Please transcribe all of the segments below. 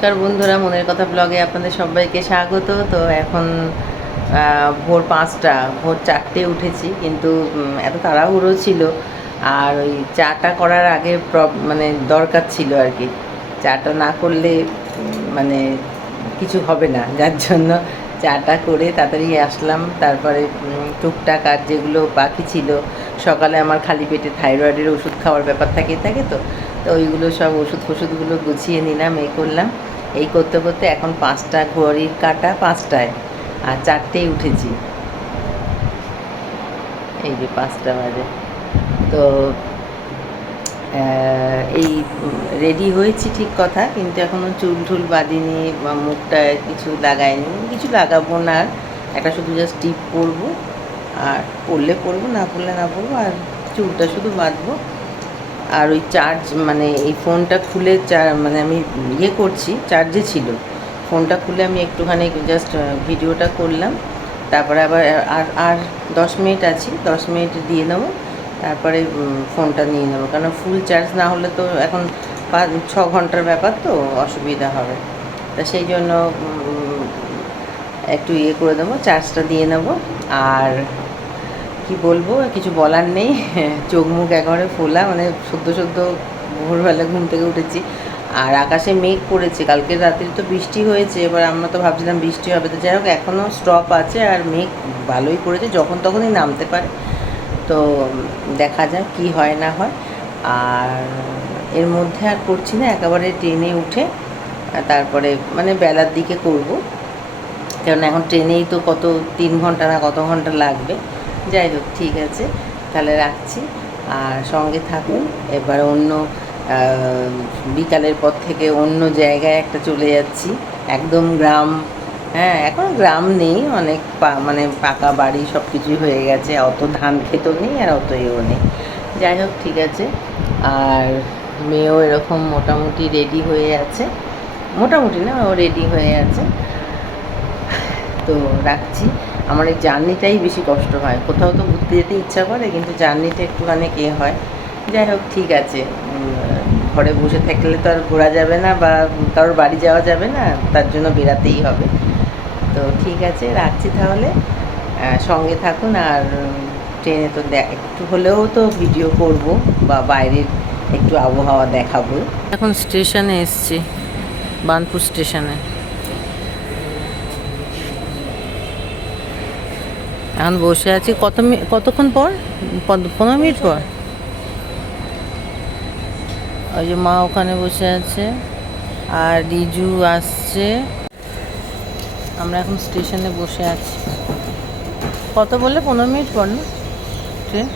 নমস্কার বন্ধুরা, মনের কথা ব্লগে আপনাদের সবাইকে স্বাগত। তো এখন ভোর 5টা, ভোর 4টে উঠেছি, কিন্তু এত তাড়াহুড়ো ছিল। আর ওই চাটা করার আগে মানে দরকার ছিল আর কি। চাটা না করলে মানে কিছু হবে না, যার জন্য চাটা করে তাড়াতাড়ি আসলাম। তারপরে টুকটাক আর যেগুলো বাকি ছিল, সকালে আমার খালি পেটে থাইরয়েডের ওষুধ খাওয়ার ব্যাপার থাকে তো ওইগুলো সব ওষুধগুলো গুছিয়ে নিলাম, করলাম। এই করতে করতে এখন 5টা, ঘড়ির কাঁটা 5টায়, আর 4টেই উঠেছি। এই যে 5টা বাজে। তো এই রেডি হয়েছি ঠিক কথা, কিন্তু এখনও চুল ঠুল বাঁধিনি, মুখটায় কিছু লাগাইনি, কিছু লাগাবো না। একটা শুধু জাস্ট টিপ পরবো, আর পরলে পরবো, না পরলে না পরবো, আর চুলটা শুধু বাঁধবো। আর ওই চার্জ মানে এই ফোনটা খুলে মানে আমি করছি, চার্জে ছিল ফোনটা, খুলে আমি একটুখানি জাস্ট ভিডিওটা করলাম। তারপরে আবার আর 10 মিনিট আছি, 10 মিনিট দিয়ে নেবো, তারপরে ফোনটা নিয়ে নেবো। কারণ ফুল চার্জ না হলে তো এখন 5-6 ঘন্টার ব্যাপার, তো অসুবিধা হবে। তা সেই জন্য একটু করে দেবো, চার্জটা দিয়ে নেবো। আর কি বলবো, কিছু বলার নেই। চোখ মুখ একেবারে ফোলা, মানে সদ্য ভোরবেলা ঘুম থেকে উঠেছি। আর আকাশে মেঘ পড়েছে, কালকে রাত্রি তো বৃষ্টি হয়েছে। এবার আমরা তো ভাবছিলাম বৃষ্টি হবে, তো যাই হোক এখনও স্টপ আছে, আর মেঘ ভালোই পড়েছে, যখন তখনই নামতে পারে। তো দেখা যাক কি হয় না হয়। আর এর মধ্যে আর করছি না, একেবারে ট্রেনে উঠে তারপরে মানে বেলার দিকে করব, কারণ এখন ট্রেনেই তো কত 3 ঘন্টা না কত ঘন্টা লাগবে। যাই হোক, ঠিক আছে, তাহলে রাখছি, আর সঙ্গে থাকুন। এবার অন্য বিকালের পর থেকে অন্য জায়গায় একটা চলে যাচ্ছি, একদম গ্রাম। হ্যাঁ, এখন গ্রাম নেই, অনেক মানে পাকা বাড়ি সব কিছুই হয়ে গেছে, অত ধান খেতেও নেই আর অত এও নেই। যাই হোক, ঠিক আছে। আর মেয়েও এরকম মোটামুটি রেডি হয়ে আছে, মোটামুটি না, ও রেডি হয়ে আছে। তো রাখছি। আমার এই জার্নিটাই বেশি কষ্ট হয়, কোথাও তো ঘুরতে যেতে ইচ্ছা করে, কিন্তু জার্নিটা একটুখানি হয়। যাই হোক, ঠিক আছে। ঘরে বসে থাকলে তো আর ঘোরা যাবে না, বা কারোর বাড়ি যাওয়া যাবে না, তার জন্য বেরাতেই হবে। তো ঠিক আছে, রাখছি তাহলে, সঙ্গে থাকুন। আর ট্রেনে তো একটু হলেও তো ভিডিও করব, বা বাইরের একটু আবহাওয়া দেখাবো। এখন স্টেশনে এসছি, বার্নপুর স্টেশনে। এখন বসে আছি, কতক্ষণ পর, 15 মিনিট পর। ওই যে মা ওখানে বসে আছে, আর রিজু আসছে। আমরা এখন স্টেশনে বসে আছি। কত বললে? 15 মিনিট পর না ট্রেন?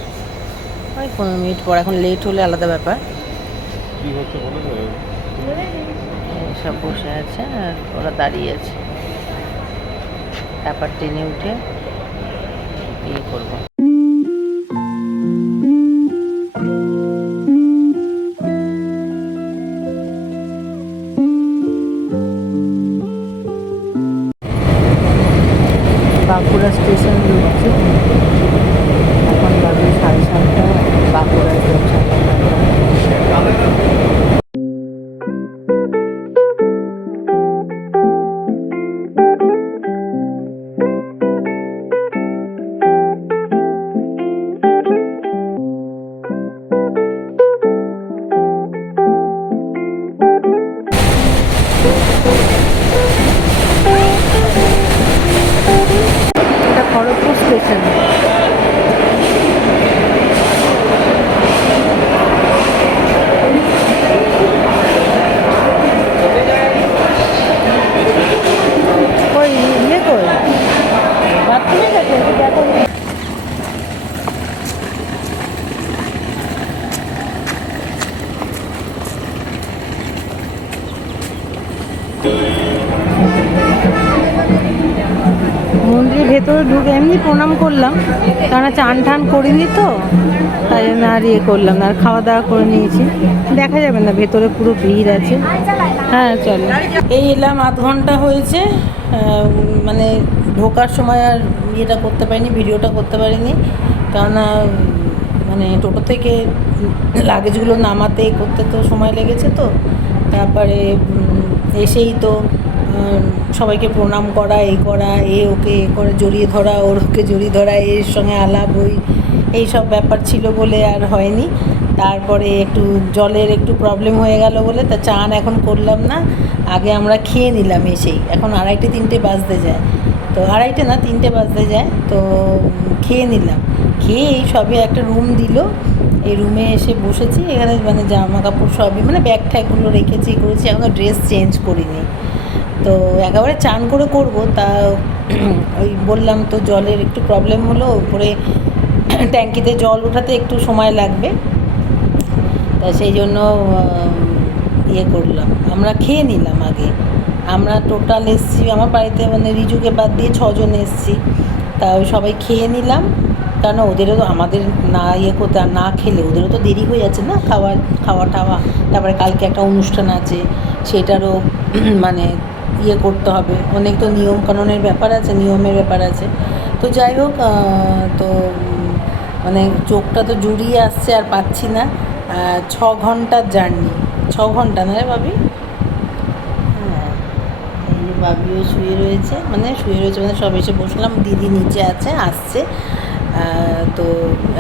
ওই 15 মিনিট পর। এখন লেট হলে আলাদা ব্যাপার। সব বসে আছে আর ওরা দাঁড়িয়ে আছে, তারপর ট্রেনে উঠে করবো। বাঁকুড়া স্টেশন ঢুকছে, এখন বাজে 7:30। বাঁকুড়ায় পৌঁছাতে এটা খড়গপুর স্টেশন। ওই কই বাথরুমে গেছে, দেখো। মন্দিরের ভেতরে ঢুকে এমনি প্রণাম করলাম, কারণ চান টান করিনি তো, তাই জন্য আর করলাম না। আর খাওয়া দাওয়া করে নিয়েছি, দেখা যাবে না, ভেতরে পুরো ভিড় আছে। হ্যাঁ, চলো। এই এলাম, আধ ঘন্টা হয়েছে। মানে ঢোকার সময় আর করতে পারিনি, ভিডিওটা করতে পারিনি, কেননা মানে টোটো থেকে লাগেজগুলো নামাতে করতে তো সময় লেগেছে। তো তারপরে এসেই তো সবাইকে প্রণাম করা, এই করা, এ ওকে এ করে জড়িয়ে ধরা, ওর ওকে জড়িয়ে ধরা, এর সঙ্গে আলাপ এই সব ব্যাপার ছিল বলে আর হয়নি। তারপরে একটু জলের একটু প্রবলেম হয়ে গেল বলে তা চান এখন করলাম না, আগে আমরা খেয়ে নিলাম এসেই। এখন 2:30-3টে বাজতে যায়, তো 2:30 না 3টে বাজতে যায়, তো খেয়ে নিলাম। খেয়ে এই সবে একটা রুম দিল, এই রুমে এসে বসেছি। এখানে মানে জামা কাপড় সবই মানে ব্যাগ ট্যাগগুলো রেখেছি, করেছি, এখনও ড্রেস চেঞ্জ করিনি। তো একেবারে চান করে করব, তা ওই বললাম তো জলের একটু প্রবলেম হলো, উপরে ট্যাঙ্কিতে জল ওঠাতে একটু সময় লাগবে, তা সেই জন্য ইয়ে করলাম, আমরা খেয়ে নিলাম আগে। আমরা টোটাল এসছি আমার বাড়িতে, মানে রিজুকে বাদ দিয়ে 6জন এসছি, তা ওই সবাই খেয়ে নিলাম। কারণ ওদেরও তো আমাদের না ইয়ে করতে, না খেলে ওদেরও তো দেরি হয়ে যাচ্ছে না খাওয়া টাওয়া। তারপরে কালকে একটা অনুষ্ঠান আছে, সেটারও মানে ইয়ে করতে হবে, অনেক তো নিয়ম কানুনের ব্যাপার আছে, নিয়মের ব্যাপার আছে। তো যাই হোক, তো মানে চোখটা তো জুড়িয়ে আসছে আর পাচ্ছি না। 6 ঘন্টার জার্নি, 6 ঘন্টা না রে ভাবি? হ্যাঁ, এই যে ভাবিও শুয়ে রয়েছে, মানে সব এসে বসলাম, দিদি নিচে আসছে। তো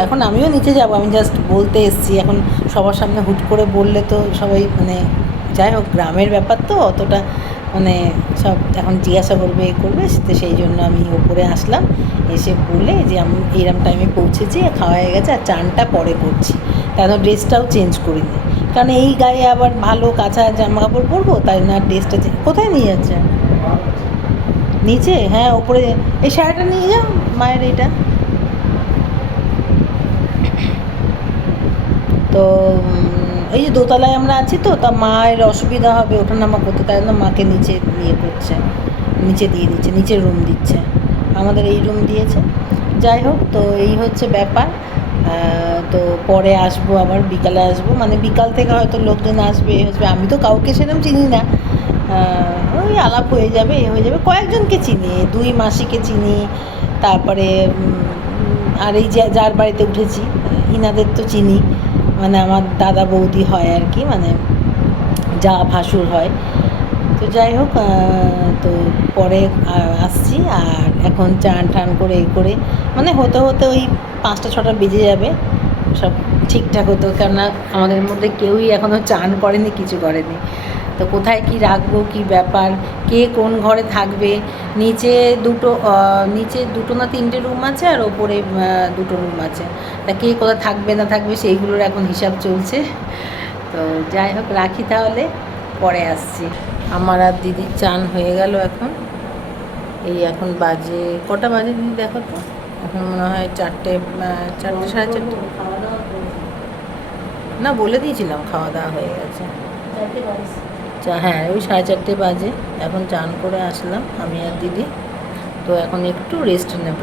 এখন আমিও নিচে যাব, আমি জাস্ট বলতে এসেছি। এখন সবার সামনে হুট করে বললে তো সবাই মানে, যাই হোক গ্রামের ব্যাপার তো অতটা মানে সব এখন জিজ্ঞাসা করবে তো সেই জন্য আমি ওপরে আসলাম, এসে বলে যে আমি এইরকম টাইমে পৌঁছেছি, খাওয়া হয়ে গেছে, আর চানটা পরে করছি। তারপর ড্রেসটাও চেঞ্জ করিনি, কারণ এই গায়ে আবার ভালো কাঁচা জামা কাপড় পরবো, তাই না ড্রেসটা কোথায় নিয়ে যাচ্ছে? নিচে? হ্যাঁ ওপরে। এই শাড়িটা নিয়ে যাও, মায়ের এইটা। তো এই যে দোতলায় আমরা আছি, তো তা মায়ের অসুবিধা হবে ওঠানামা করতে, তাই জন্য মাকে নিচে ইয়ে করছে, নিচে দিয়ে দিচ্ছে, নিচের রুম দিচ্ছে, আমাদের এই রুম দিয়েছে। যাই হোক, তো এই হচ্ছে ব্যাপার। তো পরে আসবো, আবার বিকালে আসবো, মানে বিকাল থেকে হয়তো লোকজন আসবে, আমি তো কাউকে সেরকম চিনি না, ওই আলাপ হয়ে যাবে, কয়েকজনকে চিনি, 2 মাসিকে চিনি, তারপরে আর এই যে যার বাড়িতে উঠেছি ইনাদের তো চিনি, মানে আমার দাদা বৌদি হয় আর কি, মানে যা ভাসুর হয়। তো যাই হোক, তো পরে আসছি, আর এখন চান টান করে মানে হতে হতে ওই 5টা-6টা বেজে যাবে, সব ঠিকঠাক হতো, কেননা আমাদের মধ্যে কেউই এখনও চান করেনি, কিছু করেনি। তো কোথায় কি রাখবো, কি ব্যাপার, কে কোন ঘরে থাকবে। নিচে দুটো না 3টে রুম আছে, আর ওপরে 2টো রুম আছে, তা কে কোথায় থাকবে না থাকবে সেইগুলোর এখন হিসাব চলছে। তো যাই হোক, রাখি তাহলে, পরে আসছি। আমার আর দিদির চান হয়ে গেল এখন। এই এখন বাজে কটা বাজে দিদি দেখো তো, এখন মনে হয় 4টে, 4টে, 4:30। না বলে দিয়েছিলাম খাওয়া দাওয়া হয়ে গেছে। হ্যাঁ ওই 4:30 বাজে। এখন চান করে আসলাম আমি আর দিদি, তো এখন একটু রেস্ট নেব,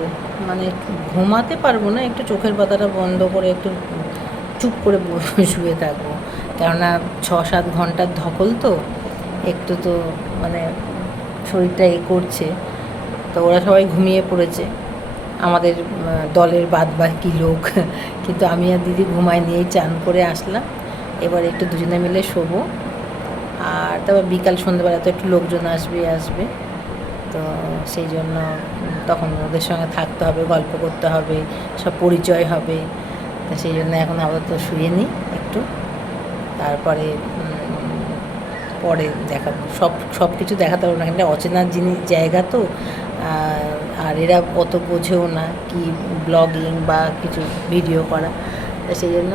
মানে ঘুমাতে পারবো না, একটু চোখের পাতাটা বন্ধ করে একটু চুপ করে শুয়ে থাকবো, কেননা 6-7 ঘন্টার ধকল তো, একটু তো মানে শরীরটা করছে। তো ওরা সবাই ঘুমিয়ে পড়েছে, আমাদের দলের বাকি লোক, কিন্তু আমি আর দিদি ঘুমাই নিয়েই চান করে আসলাম। এবার একটু দুজনে মিলে শোবো, আর তারপর বিকাল সন্ধ্যেবেলা তো একটু লোকজন আসবে, তো সেই জন্য তখন ওদের সঙ্গে থাকতে হবে, গল্প করতে হবে, সব পরিচয় হবে। তো সেই জন্য এখন আপাতত শুয়ে নিই একটু, তারপরে পরে দেখাবো। সব কিছু দেখাতে পারবো না, কিন্তু অচেনা জায়গা তো, আর এরা অত বোঝেও না কি ব্লগিং বা কিছু ভিডিও করা, তো সেই জন্য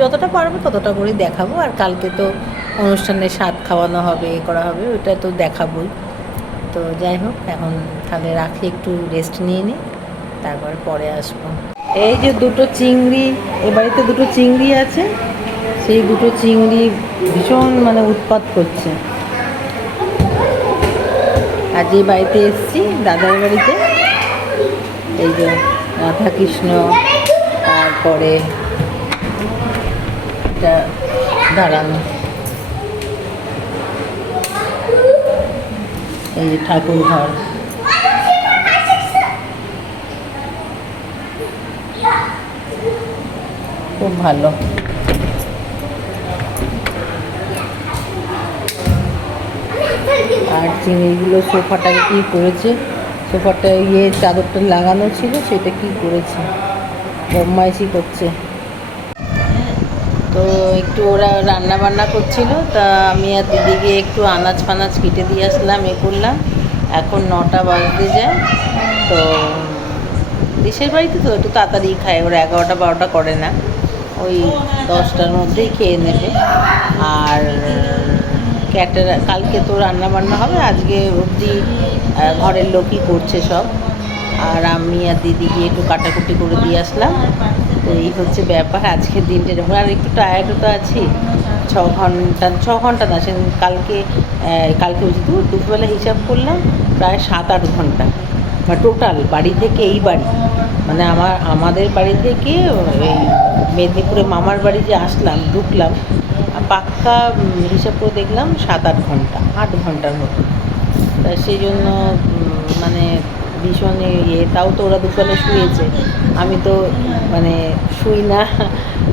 যতটা পারবো ততটা করেই দেখাবো। আর কালকে তো অনুষ্ঠানে স্বাদ খাওয়ানো হবে, করা হবে, ওইটা তো দেখাবোই। তো যাই হোক, এখন তাহলে রাখি, একটু রেস্ট নিয়ে নিই, তারপরে পরে আসবো। এই যে 2টো চিংড়ি, এ বাড়িতে 2টো চিংড়ি আছে, সেই 2টো চিংড়ি ভীষণ মানে উৎপাত করছে। আর যে বাড়িতে এসেছি দাদার বাড়িতে, এই যে রাধাকৃষ্ণ, তারপরে এটা দাঁড়ানো, এই যে ঠাকুর ঘর, খুব ভালো। আর চিংড়িগুলো সোফাটাকে কী করেছে, সোফাটা ইয়ে চাদরটা লাগানো ছিল সেটা কি করেছে, বদমাইশি করছে। তো একটু ওরা রান্না বান্না করছিল, তা আমি আর দিদিকে একটু আনাজ ফানাজ কেটে দিয়ে আসলাম, করলাম। এখন 9টা বাজতে যায়। তো দেশের বাড়িতে তো একটু তাড়াতাড়ি খায়, ওরা 11টা 12টা করে না, ওই 10টার মধ্যেই খেয়ে নেবে। আর কালকে তো রান্না বান্না হবে, আজকে অবধি ঘরের লোকই করছে সব। আর আমি আর দিদি গিয়ে একটু কাটাকুটি করে দিয়ে আসলাম। তো এই হচ্ছে ব্যাপার আজকের দিনটা। আর একটু টায়ার্ডও তো আছি, 6 ঘন্টা না, সে কালকে দুপুরবেলা হিসাব করলাম প্রায় 7-8 ঘন্টা টোটাল বাড়ি থেকে, এই বাড়ি মানে আমাদের বাড়ি থেকে এই মেদিনীপুরে মামার বাড়ি যে আসলাম, ঢুকলাম, পাক্কা হিসাব করে দেখলাম 7-8 ঘন্টা, 8 ঘন্টার মতো। তা সেই জন্য মানে ভীষণ তাও তো ওরা দুপুরে শুয়েছে, আমি তো মানে শুই না,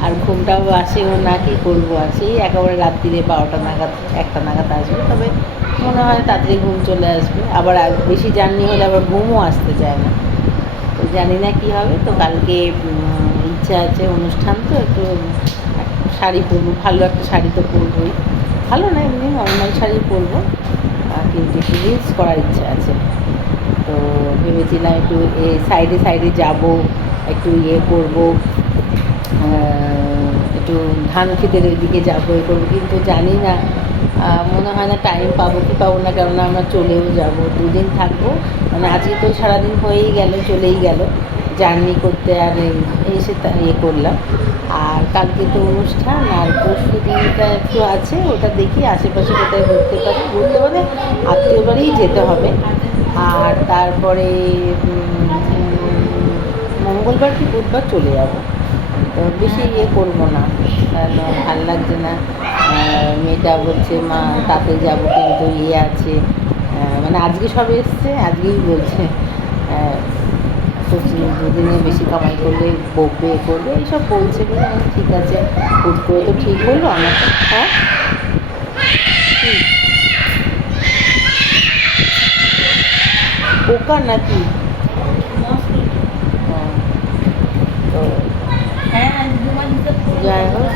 আর ঘুমটাও আসেও না, কী করবো। আর সেই একেবারে রাত্রিরে 12টা নাগাদ 1টা নাগাদ আসবে, তবে মনে হয় তাড়াতাড়ি ঘুম চলে আসবে। আবার বেশি জার্নি হলে আবার ঘুমও আসতে চায় না, তো জানি না কী হবে। তো কালকে ইচ্ছা আছে, অনুষ্ঠান তো, একটু শাড়ি পরবো, ভালো একটা শাড়ি তো পরবোই, ভালো না এমনি নর্মাল শাড়ি পরবো, কিন্তু একটু রিলস করার ইচ্ছা আছে। তো ভেবেছিলাম একটু সাইডে যাবো, একটু করবো, একটু ধান ক্ষেতের দিকে যাবো, করবো, কিন্তু জানি না, মনে হয় না টাইম পাবো কি পাবো না, কেননা আমরা চলেও যাবো, 2 দিন থাকবো। মানে আজকে তো সারাদিন হয়েই গেল, চলেই গেল জার্নি করতে, আর এসে করলাম। আর কালকে তো অনুষ্ঠান, আর পরশু দিনটা একটু আছে, ওটা দেখি আশেপাশে কোথায় ঘুরতে মানে আত্মীয় বাড়িই যেতে হবে। আর তারপরে মঙ্গলবার কি বুধবার চলে যাব। তো বেশি করবো না, কারণ ভালো লাগছে না। মেয়েটা বলছে মা তাতে যাবো, কিন্তু আছে, মানে আজকে সবে এসছে, আজকেই বলছে তো 2 দিনে বেশি কামাই করলে বকবে, করবে, এইসব বলছে বলে আমি ঠিক আছে, হুট করে তো ঠিক হলো আমার। হ্যাঁ, পোকা নাকি? তো যাই হোক,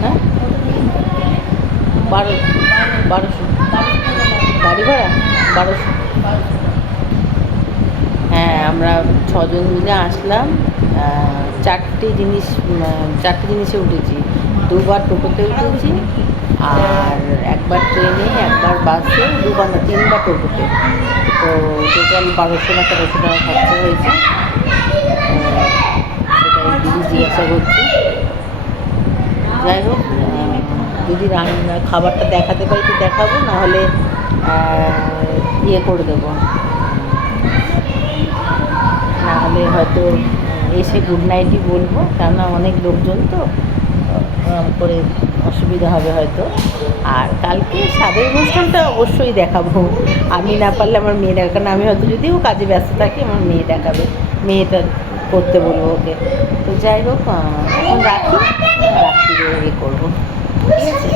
হ্যাঁ 1200 গাড়ি ভাড়া 1200। হ্যাঁ, আমরা 6 জন মিলে আসলাম। 4টে জিনিসে উঠেছি, 2বার টোটোতে উঠেছি, আর 1বার ট্রেনে, 1বার বাসে, 2বার না 3বার টোটোতে। তো টোটাল 1200 না 1300 টাকা খরচা হয়েছে। সেটাই দিদি জিজ্ঞাসা করছি। যাই হোক, যদি খাবারটা দেখাতে পারি তো দেখাবো, নাহলে করে দেবো, নাহলে হয়তো এসে গুড নাইটই বলবো, কেননা অনেক লোকজন তো করে অসুবিধা হবে হয়তো। আর কালকে স্বাদের অনুষ্ঠানটা অবশ্যই দেখাবো, আমি না পারলে আমার মেয়ে দেখাবে, কারণ আমি হয়তো যদিও কাজে ব্যস্ত থাকি, আমার মেয়ে দেখাবে, মেয়েটা করতে বলবো ওকে। তো যাই হোক, এখন রাখি, রাত্রিরে করবো, ঠিক আছে।